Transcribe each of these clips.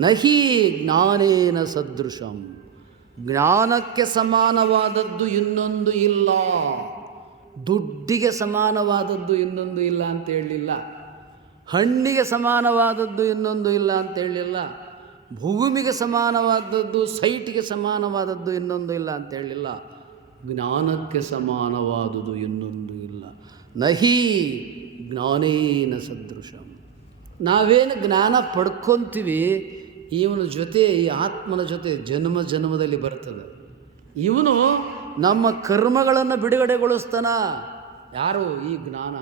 ನಹಿ ಜ್ಞಾನೇನ ಸದೃಶಂ, ಜ್ಞಾನಕ್ಕೆ ಸಮಾನವಾದದ್ದು ಇನ್ನೊಂದು ಇಲ್ಲ, ದುಡ್ಡಿಗೆ ಸಮಾನವಾದದ್ದು ಇನ್ನೊಂದು ಇಲ್ಲ ಅಂತ ಹೇಳಲಿಲ್ಲ, ಹಣ್ಣಿಗೆ ಸಮಾನವಾದದ್ದು ಇನ್ನೊಂದು ಇಲ್ಲ ಅಂತ ಹೇಳಲಿಲ್ಲ, ಭೂಮಿಗೆ ಸಮಾನವಾದದ್ದು, ಸೈಟ್ಗೆ ಸಮಾನವಾದದ್ದು ಇನ್ನೊಂದು ಇಲ್ಲ ಅಂತ ಹೇಳಲಿಲ್ಲ, ಜ್ಞಾನಕ್ಕೆ ಸಮಾನವಾದುದು ಇನ್ನೊಂದು ಇಲ್ಲ. ನಹಿ ಜ್ಞಾನೇನ ಸದೃಶಂ. ನಾವೇನು ಜ್ಞಾನ ಪಡ್ಕೊತೀವಿ, ಇವನ ಜೊತೆ, ಈ ಆತ್ಮನ ಜೊತೆ ಜನ್ಮ ಜನ್ಮದಲ್ಲಿ ಬರ್ತದೆ. ಇವನು ನಮ್ಮ ಕರ್ಮಗಳನ್ನು ಬಿಡುಗಡೆಗೊಳಿಸ್ತಾನ. ಯಾರು? ಈ ಜ್ಞಾನ.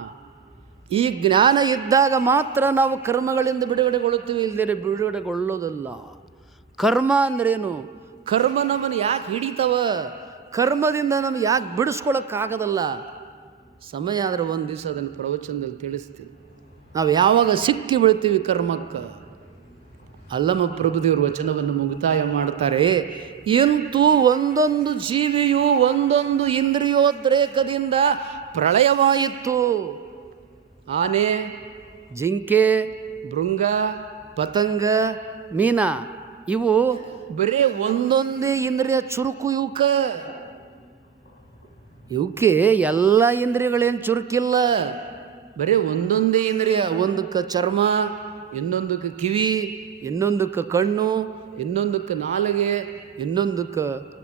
ಈ ಜ್ಞಾನ ಇದ್ದಾಗ ಮಾತ್ರ ನಾವು ಕರ್ಮಗಳಿಂದ ಬಿಡುಗಡೆಗೊಳ್ಳುತ್ತೀವಿ ಇಲ್ಲದೇ ಬಿಡುಗಡೆಗೊಳ್ಳೋದಲ್ಲ. ಕರ್ಮ ಅಂದ್ರೇನು? ಕರ್ಮ ನಮ್ಮನ್ನು ಯಾಕೆ ಹಿಡಿತವ? ಕರ್ಮದಿಂದ ನಮ್ಗೆ ಯಾಕೆ ಬಿಡಿಸ್ಕೊಳಕ್ಕಾಗೋದಲ್ಲ? ಸಮಯ ಆದರೆ ಒಂದು ದಿವಸ ಅದನ್ನು ಪ್ರವಚನದಲ್ಲಿ ತಿಳಿಸ್ತೀವಿ ನಾವು ಯಾವಾಗ ಸಿಕ್ಕಿ ಬೀಳ್ತೀವಿ ಕರ್ಮಕ್ಕೆ ಅಲ್ಲಮ ಪ್ರಭುದೇವರು ವಚನವನ್ನು ಮುಕ್ತಾಯ ಮಾಡ್ತಾರೆ, ಎಂತೂ ಒಂದೊಂದು ಜೀವಿಯು ಒಂದೊಂದು ಇಂದ್ರಿಯೋದ್ರೇಕದಿಂದ ಪ್ರಳಯವಾಯಿತು. ಆನೆ, ಜಿಂಕೆ, ಭೃಂಗ, ಪತಂಗ, ಮೀನ, ಇವು ಬರೀ ಒಂದೊಂದೇ ಇಂದ್ರಿಯ ಚುರುಕು ಇವಕ. ಇವಕ್ಕೆ ಎಲ್ಲ ಇಂದ್ರಿಯಗಳೇನು ಚುರುಕಿಲ್ಲ. ಬರೀ ಒಂದೊಂದೇ ಇಂದ್ರಿಯ ಒಂದಕ್ಕೆ ಚರ್ಮ, ಇನ್ನೊಂದಕ್ಕೆ ಕಿವಿ, ಇನ್ನೊಂದಕ್ಕೆ ಕಣ್ಣು, ಇನ್ನೊಂದಕ್ಕೆ ನಾಲಿಗೆ, ಇನ್ನೊಂದಕ್ಕೆ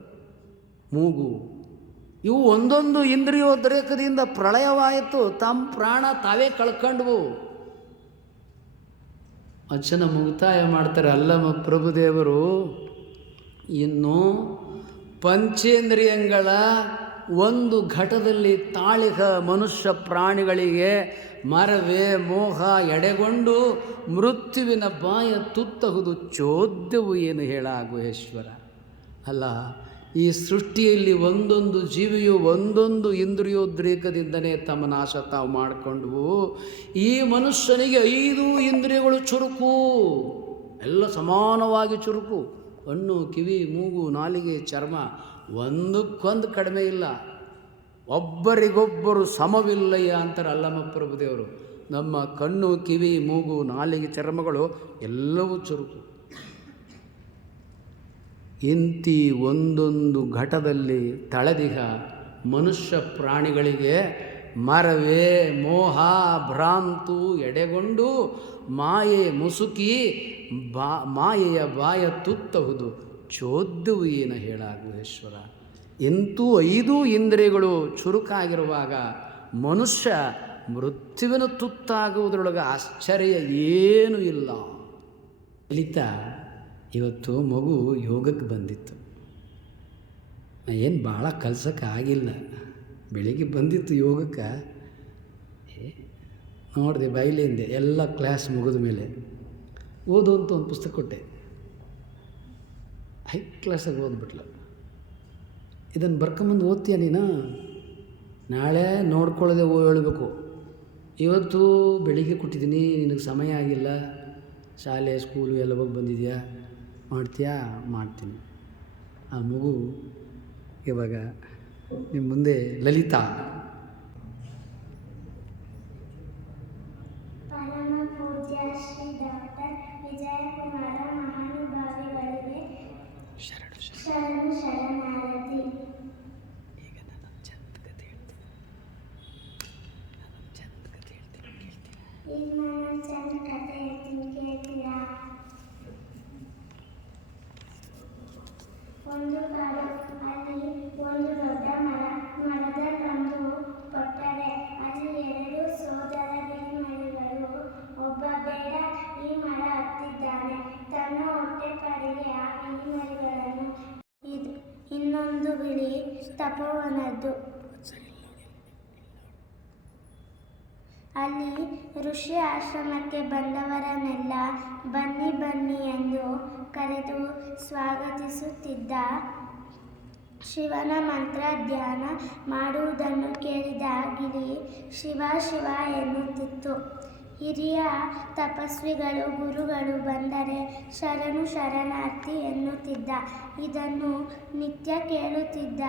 ಮೂಗು. ಇವು ಒಂದೊಂದು ಇಂದ್ರಿಯೋದ್ರೇಕದಿಂದ ಪ್ರಳಯವಾಯಿತು ತಮ್ಮ ಪ್ರಾಣ ತಾವೇ ಕಳ್ಕೊಂಡ್ವು. ಅಚ್ಚನ ಮುಕ್ತಾಯ ಮಾಡ್ತಾರೆ ಅಲ್ಲಮ್ಮ ಪ್ರಭುದೇವರು. ಇನ್ನು ಪಂಚೇಂದ್ರಿಯಂಗಳ ಒಂದು ಘಟದಲ್ಲಿ ತಾಳಿಗ ಮನುಷ್ಯ ಪ್ರಾಣಿಗಳಿಗೆ ಮರವೇ ಮೋಹ ಎಡೆಗೊಂಡು ಮೃತ್ಯುವಿನ ಬಾಯ ತುತ್ತಹುದು ಚೋದ್ಯವು ಏನು ಹೇಳ ಗುಹೇಶ್ವರ ಅಲ್ಲ, ಈ ಸೃಷ್ಟಿಯಲ್ಲಿ ಒಂದೊಂದು ಜೀವಿಯು ಒಂದೊಂದು ಇಂದ್ರಿಯೋದ್ರೇಕದಿಂದನೇ ತಮ್ಮ ನಾಶ ತಾವು ಮಾಡಿಕೊಂಡು ಈ ಮನುಷ್ಯನಿಗೆ ಐದು ಇಂದ್ರಿಯಗಳು ಚುರುಕು. ಎಲ್ಲ ಸಮಾನವಾಗಿ ಚುರುಕು. ಕಣ್ಣು ಕಿವಿ, ಮೂಗು, ನಾಲಿಗೆ, ಚರ್ಮ ಒಂದಕ್ಕೊಂದು ಕಡಿಮೆ ಇಲ್ಲ. ಒಬ್ಬರಿಗೊಬ್ಬರು ಸಮವಿಲ್ಲಯ್ಯ ಅಂತಾರೆ ಅಲ್ಲಮ್ಮ ಪ್ರಭುದೇವರು ನಮ್ಮ ಕಣ್ಣು, ಕಿವಿ, ಮೂಗು, ನಾಲಿಗೆ, ಚರ್ಮಗಳು ಎಲ್ಲವೂ ಚುರುಕು. ಇಂತಿ ಒಂದೊಂದು ಘಟದಲ್ಲಿ ತಳೆದಿಹ ಮನುಷ್ಯ ಪ್ರಾಣಿಗಳಿಗೆ ಮರವೇ ಮೋಹ ಭ್ರಾಂತು ಎಡೆಗೊಂಡು ಮಾಯೆ ಮುಸುಕಿ ಬಾ, ಮಾಯೆಯ ಬಾಯ ತುತ್ತಹುದು. ಚೋದ್ಯವು ಏನು ಹೇಳ ಗುಹೇಶ್ವರ ಇಂತೂ ಐದು ಇಂದ್ರಿಯಗಳು ಚುರುಕಾಗಿರುವಾಗ ಮನುಷ್ಯ ಮೃತ್ಯುವಿನ ತುತ್ತಾಗುವುದರೊಳಗೆ ಆಶ್ಚರ್ಯ ಏನೂ ಇಲ್ಲ. ಲಲಿತಾ, ಇವತ್ತು ಮಗು ಯೋಗಕ್ಕೆ ಬಂದಿತ್ತು. ಏನು ಭಾಳ ಕಲ್ಸೋಕ್ಕೆ ಆಗಿಲ್ಲ. ಬೆಳಿಗ್ಗೆ ಬಂದಿತ್ತು ಯೋಗಕ್ಕೆ. ನೋಡಿದೆ ಬೈಲಿಂದೆ ಎಲ್ಲ ಕ್ಲಾಸ್ ಮುಗಿದ ಮೇಲೆ. ಓದು ಅಂತ ಒಂದು ಪುಸ್ತಕ ಕೊಟ್ಟೆ. ಹೈ ಕ್ಲಾಸಾಗಿ ಓದ್ಬಿಟ್ಲ. ಇದನ್ನು ಬರ್ಕೊಂಬಂದು ಓದ್ತೀಯ ನೀನು? ನಾಳೆ ನೋಡ್ಕೊಳ್ಳದೆ ಹೇಳಬೇಕು. ಇವತ್ತು ಬೆಳಿಗ್ಗೆ ಕೊಟ್ಟಿದ್ದೀನಿ, ನಿನಗೆ ಸಮಯ ಆಗಿಲ್ಲ. ಶಾಲೆ, ಸ್ಕೂಲು ಎಲ್ಲ ಹೋಗಿ ಬಂದಿದೆಯಾ? ಮಾಡ್ತೀಯಾ? ಮಾಡ್ತೀನಿ. ಆ ಮಗು ಇವಾಗ ನಿಮ್ಮ ಮುಂದೆ ಲಲಿತಾ ಪರಮ ಪೂಜ್ಯ ಶ್ರೀ ಡಾಕ್ಟರ್ ವಿಜಯಕುಮಾರ ಮಹಾನುಭಾವಿಗಳಿಗೆ ಶರಣ ಶರಣು ಶರಣಾರತಿ ಈಗ ನಾನು ಚಂದ ಕತೆ ಹೇಳ್ತೀನಿ ನಾನು ಚಂದ ಕತೆ ಹೇಳ್ತೀನಿ ಕೇಳ್ತೀನಿ ಈಗ ನಾನು ಚಂದ ಕೇಳ್ತೀರಾ ಒಂದು ಕಾಡು ಅಲ್ಲಿ ಒಂದು ದೊಡ್ಡ ಮರ ಮರದ ಮರದಲ್ಲೊಂದು ಕೊಟ್ಟರೆ ಅಲ್ಲಿ ಎರಡು ಸೋದರ ಗಿರಿಮರಿಗಳು ಒಬ್ಬ ಬೇಡ ಈ ಮರ ಹತ್ತಿದ್ದಾನೆ ತನ್ನ ಹೊಟ್ಟೆಪಾಡಿಗೆ ಆ ಗಿರಿಮರಿಗಳನ್ನು ಇದು ಇನ್ನೊಂದು ಬಿಳಿ ತಪೋವನದ್ದು. ಅಲ್ಲಿ ಋಷಿ ಆಶ್ರಮಕ್ಕೆ ಬಂದವರನ್ನೆಲ್ಲ ಬನ್ನಿ ಬನ್ನಿ ಎಂದು ಕರೆದು ಸ್ವಾಗತಿಸುತ್ತಿದ್ದ ಶಿವನ ಮಂತ್ರ ಧ್ಯಾನ ಮಾಡುವುದನ್ನು ಕೇಳಿದ ಗಿಳಿ ಶಿವ ಶಿವ ಎನ್ನುತ್ತಿತ್ತು. ಹಿರಿಯ ತಪಸ್ವಿಗಳು, ಗುರುಗಳು ಬಂದರೆ ಶರಣು ಶರಣಾರ್ಥಿ ಎನ್ನುತ್ತಿದ್ದ. ಇದನ್ನು ನಿತ್ಯ ಕೇಳುತ್ತಿದ್ದ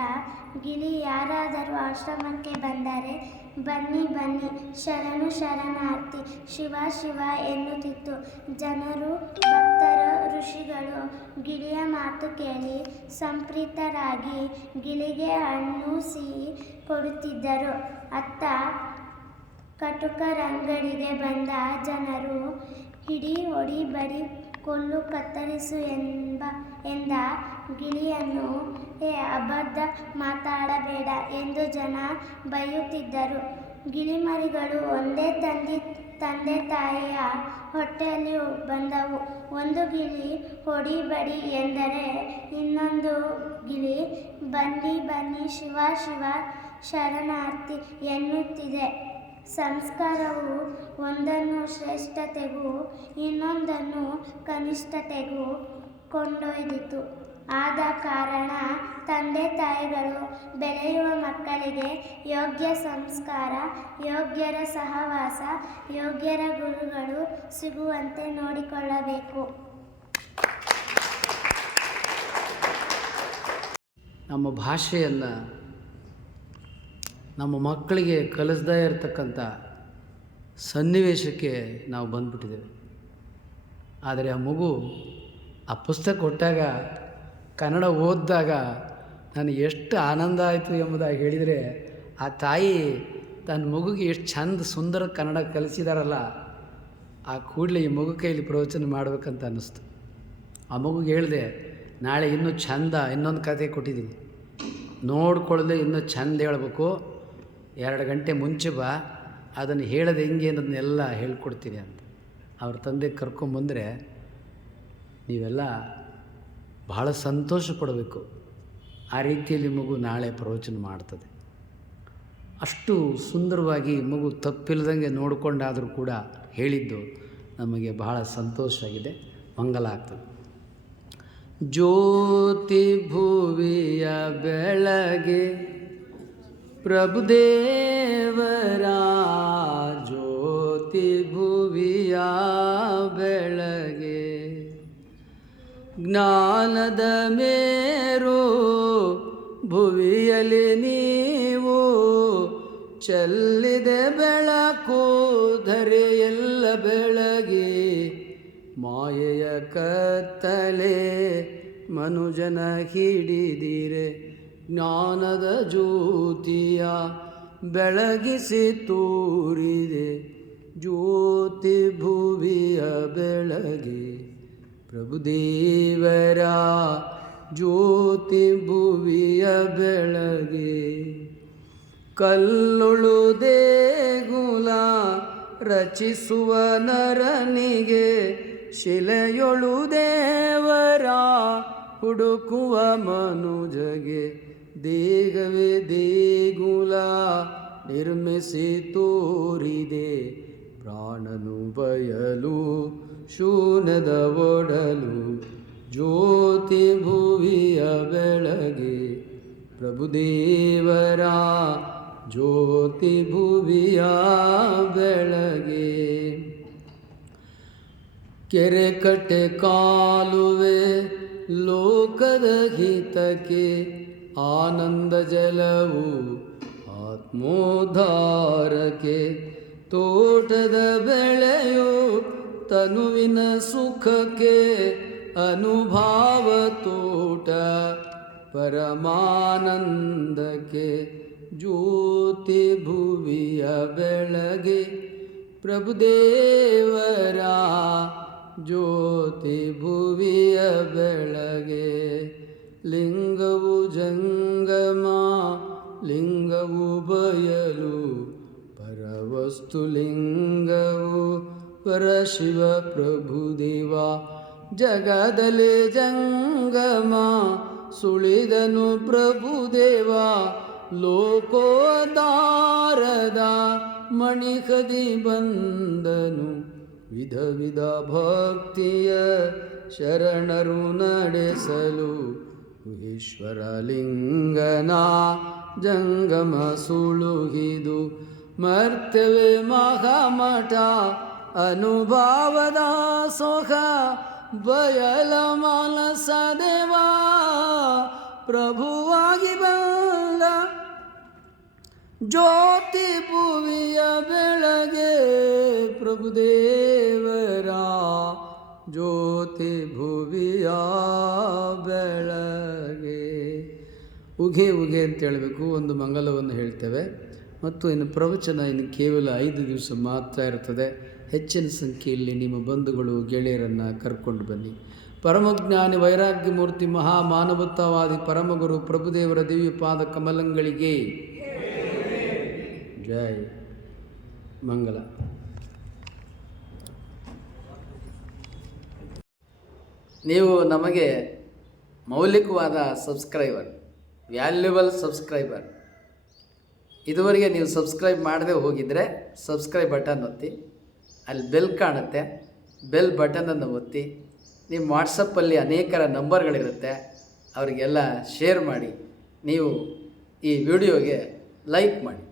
ಗಿಳಿ ಯಾರಾದರೂ ಆಶ್ರಮಕ್ಕೆ ಬಂದರೆ ಬನ್ನಿ ಬನ್ನಿ. ಶರಣು, ಶರಣಾರ್ಥಿ. ಶಿವ ಶಿವ ಎನ್ನುತ್ತಿತ್ತು. ಜನರು, ಭಕ್ತರ, ಋಷಿಗಳು, ಗಿಳಿಯ ಮಾತು ಕೇಳಿ ಸಂಪ್ರೀತರಾಗಿ ಗಿಳಿಗೆ ಹಣ್ಣು ಸಿಹಿ ಕೊಡುತ್ತಿದ್ದರು. ಅತ್ತ ಕಟುಕರಂಗಡಿಗೆ ಬಂದ ಜನರು, ಹಿಡಿ ಹೊಡಿ ಬಡಿ ಕೊಲ್ಲು ಕತ್ತರಿಸು ಎಂಬ, ಎಂದ ಗಿಳಿಯನ್ನು ಅಬದ್ಧ ಮಾತಾಡಬೇಡ ಎಂದು ಜನ ಬೈಯುತ್ತಿದ್ದರು. ಗಿಳಿಮರಿಗಳು ಒಂದೇ ತಂದೆ ತಂದೆ ತಾಯಿಯ ಹೊಟ್ಟೆಯಲ್ಲಿ ಬಂದವು. ಒಂದು ಗಿಳಿ, ಹೊಡಿಬಡಿ ಎಂದರೆ ಇನ್ನೊಂದು ಗಿಳಿ, ಬನ್ನಿ ಬನ್ನಿ, ಶಿವ ಶಿವ, ಶರಣಾರ್ಥಿ ಎನ್ನುತ್ತಿದೆ. ಸಂಸ್ಕಾರವು ಒಂದನ್ನು ಶ್ರೇಷ್ಠತೆಗೂ ಇನ್ನೊಂದನ್ನು ಕನಿಷ್ಠತೆಗೂ ಕೊಂಡೊಯ್ದಿತು. ಆದ ಕಾರಣ ತಂದೆ ತಾಯಿಗಳು ಬೆಳೆಯುವ ಮಕ್ಕಳಿಗೆ ಯೋಗ್ಯ ಸಂಸ್ಕಾರ, ಯೋಗ್ಯರ ಸಹವಾಸ, ಯೋಗ್ಯರ ಗುರುಗಳು ಸಿಗುವಂತೆ ನೋಡಿಕೊಳ್ಳಬೇಕು. ನಮ್ಮ ಭಾಷೆಯನ್ನು ನಮ್ಮ ಮಕ್ಕಳಿಗೆ ಕಲಿಸ್ದೇ ಇರತಕ್ಕಂಥ ಸನ್ನಿವೇಶಕ್ಕೆ ನಾವು ಬಂದ್ಬಿಟ್ಟಿದ್ದೇವೆ. ಆದರೆ ಆ ಮಗು ಆ ಪುಸ್ತಕ ಕೊಟ್ಟಾಗ, ಕನ್ನಡ ಓದಿದಾಗ ನನಗೆ ಎಷ್ಟು ಆನಂದ ಆಯಿತು ಎಂಬುದಾಗಿ ಹೇಳಿದರೆ, ಆ ತಾಯಿ ತನ್ನ ಮಗುಗೆ ಎಷ್ಟು ಚಂದ ಸುಂದರ ಕನ್ನಡ ಕಲಿಸಿದಾರಲ್ಲ, ಆ ಕೂಡಲೇ ಈ ಮಗು ಕೈಲಿ ಪ್ರವಚನ ಮಾಡಬೇಕಂತ ಅನ್ನಿಸ್ತು. ಆ ಮಗುಗೆ ಹೇಳಿದೆ, ನಾಳೆ ಇನ್ನೂ ಚಂದ ಇನ್ನೊಂದು ಕತೆ ಕೊಟ್ಟಿದ್ದೀನಿ. ನೋಡ್ಕೊಳ್ಳದೆ ಇನ್ನೂ ಚಂದ ಹೇಳ್ಬೇಕು. ಎರಡು ಗಂಟೆ ಮುಂಚೆ ಬಾ, ಅದನ್ನು ಹೇಳೋದು ಹೆಂಗೆ ಅನ್ನೋದನ್ನೆಲ್ಲ ಹೇಳ್ಕೊಡ್ತೀನಿ ಅಂತ. ಅವ್ರ ತಂದೆ ಕರ್ಕೊಂಬಂದರೆ ನೀವೆಲ್ಲ ಬಹಳ ಸಂತೋಷ ಪಡಬೇಕು. ಆ ರೀತಿಯಲ್ಲಿ ಮಗು ನಾಳೆ ಪ್ರವಚನ ಮಾಡ್ತದೆ. ಅಷ್ಟು ಸುಂದರವಾಗಿ ಮಗು ತಪ್ಪಿಲ್ಲದಂಗೆ ನೋಡಿಕೊಂಡಾದರೂ ಕೂಡ ಹೇಳಿದ್ದು ನಮಗೆ ಬಹಳ ಸಂತೋಷ ಆಗಿದೆ, ಮಂಗಲ ಆಗ್ತದೆ. ಜ್ಯೋತಿ ಭುವಿಯ ಬೆಳಗ್ಗೆ ಪ್ರಭುದೇವರ ಜ್ಯೋತಿ ಭುವಿಯ ಬೆಳಗೆ ಜ್ಞಾನದ ಮೇರು ಭುವಿಯಲ್ಲಿ ನೀವು ಚೆಲ್ಲಿದೆ ಬೆಳಕು ಧರೆಯೆಲ್ಲ ಬೆಳಗಿ ಮಾಯೆಯ ಕತ್ತಲೆ ಮನುಜನ ಹಿಡಿದಿರೆ. ಜ್ಞಾನದ ಜ್ಯೋತಿಯ ಬೆಳಗಿಸಿ ತೋರಿದೆ. ಜ್ಯೋತಿ ಭುವಿಯ ಬೆಳಗಿ ಪ್ರಭುದೇವರ ಜ್ಯೋತಿ ಭುವಿಯ ಬೆಳಗೆ. ಕಲ್ಲುಳು ದೇಗುಲ ರಚಿಸುವ ನರನಿಗೆ ಶಿಲೆಯೊಳು ದೇವರ ಹುಡುಕುವ ಮನುಜಗೆ ದೇಗವೇ ದೇಗುಲ, ನಿರ್ಮಿಸಿ ತೋರಿದೆ ಪ್ರಾಣನು ಬಯಲು ಶೂನದ ಒಡಲು, ಜ್ಯೋತಿ ಭುವಿಯ ಬೆಳಗೆ. ಪ್ರಭುದೇವರ ಜ್ಯೋತಿ ಭುವಿಯ ಬೆಳಗೆ. ಕೆರೆ ಕಟ್ಟೆ ಕಾಲುವೆ, ಲೋಕದ ಹಿತಕ್ಕೆ ಆನಂದ ಜಲವು ಆತ್ಮೋದ್ಧಾರಕ್ಕೆ ತೋಟದ ಬೆಳೆಯು ತನುವಿನ ಸುಖಕ್ಕೆ ಅನುಭಾವ ತೋಟ ಪರಮಾನಂದಕ್ಕೆ ಜ್ಯೋತಿ ಭುವಿಯ ಬೆಳಗೆ ಪ್ರಭುದೇವರ ಜ್ಯೋತಿ ಭುವಿಯ ಬೆಳಗ್ಗೆ ಲಿಂಗವು ಜಂಗಮ, ಲಿಂಗವು ಬಯಲು. ಪರವಸ್ತು ಲಿಂಗವು ಪರಶಿವ ಪ್ರಭುದೇವ ಜಗದಲ್ಲಿ ಜಂಗಮ, ಸುಳಿದನು ಪ್ರಭುದೇವ ಲೋಕೋದಾರದ ಮಣಿಕದಿ ಬಂದನು. ವಿಧ ವಿಧ ಭಕ್ತಿಯ ಶರಣರು ನಡೆಸಲು. ಈಶ್ವರ ಲಿಂಗನ ಜಂಗಮ ಸುಳುಹಿದು ಮರ್ತವೆ ಮಹಾಮಠ ಅನುಭಾವದ ಸೊಹ ಬಯಲ ಮಾನಸ ದೇವಾ ಪ್ರಭುವಾಗಿ ಬಂದ ಜ್ಯೋತಿ ಭುವಿಯ ಬೆಳಗೆ ಪ್ರಭುದೇವರ ಜ್ಯೋತಿ ಭುವಿಯ ಬೆಳಗೆ ಉಗೆ ಉಗೆ ಅಂತ ಹೇಳಬೇಕು, ಒಂದು ಮಂಗಲವನ್ನು ಹೇಳ್ತೇವೆ. ಮತ್ತು ಇನ್ನು ಪ್ರವಚನ ಇನ್ನು ಕೇವಲ ಐದು ದಿವಸ ಮಾತ್ರ ಇರ್ತದೆ ಹೆಚ್ಚಿನ ಸಂಖ್ಯೆಯಲ್ಲಿ ನಿಮ್ಮ ಬಂಧುಗಳು, ಗೆಳೆಯರನ್ನು ಕರ್ಕೊಂಡು ಬನ್ನಿ. ಪರಮಜ್ಞಾನಿ ವೈರಾಗ್ಯಮೂರ್ತಿ ಮಹಾ ಮಾನವತಾವಾದಿ ಪರಮಗುರು ಪ್ರಭುದೇವರ ದಿವ್ಯ ಪಾದ ಕಮಲಂಗಳಿಗೆ ಜೈ ಮಂಗಲ. ನೀವು ನಮಗೆ ಮೌಲಿಕವಾದ ಸಬ್ಸ್ಕ್ರೈಬರ್. ವ್ಯಾಲ್ಯುಬಲ್ ಸಬ್ಸ್ಕ್ರೈಬರ್ ಇದುವರೆಗೆ ನೀವು ಸಬ್ಸ್ಕ್ರೈಬ್ ಮಾಡದೆ ಹೋಗಿದ್ದರೆ ಸಬ್ಸ್ಕ್ರೈಬ್ ಬಟನ್ ಒತ್ತಿ. ಅಲ್ಲಿ ಬೆಲ್ ಕಾಣುತ್ತೆ. ಬೆಲ್ ಬಟನನ್ನು ಒತ್ತಿ. ನಿಮ್ಮ ವಾಟ್ಸಪ್ಪಲ್ಲಿ ಅನೇಕರ ನಂಬರ್ಗಳಿರುತ್ತೆ ಅವರಿಗೆಲ್ಲ ಶೇರ್ ಮಾಡಿ. ನೀವು ಈ ವಿಡಿಯೋಗೆ ಲೈಕ್ ಮಾಡಿ.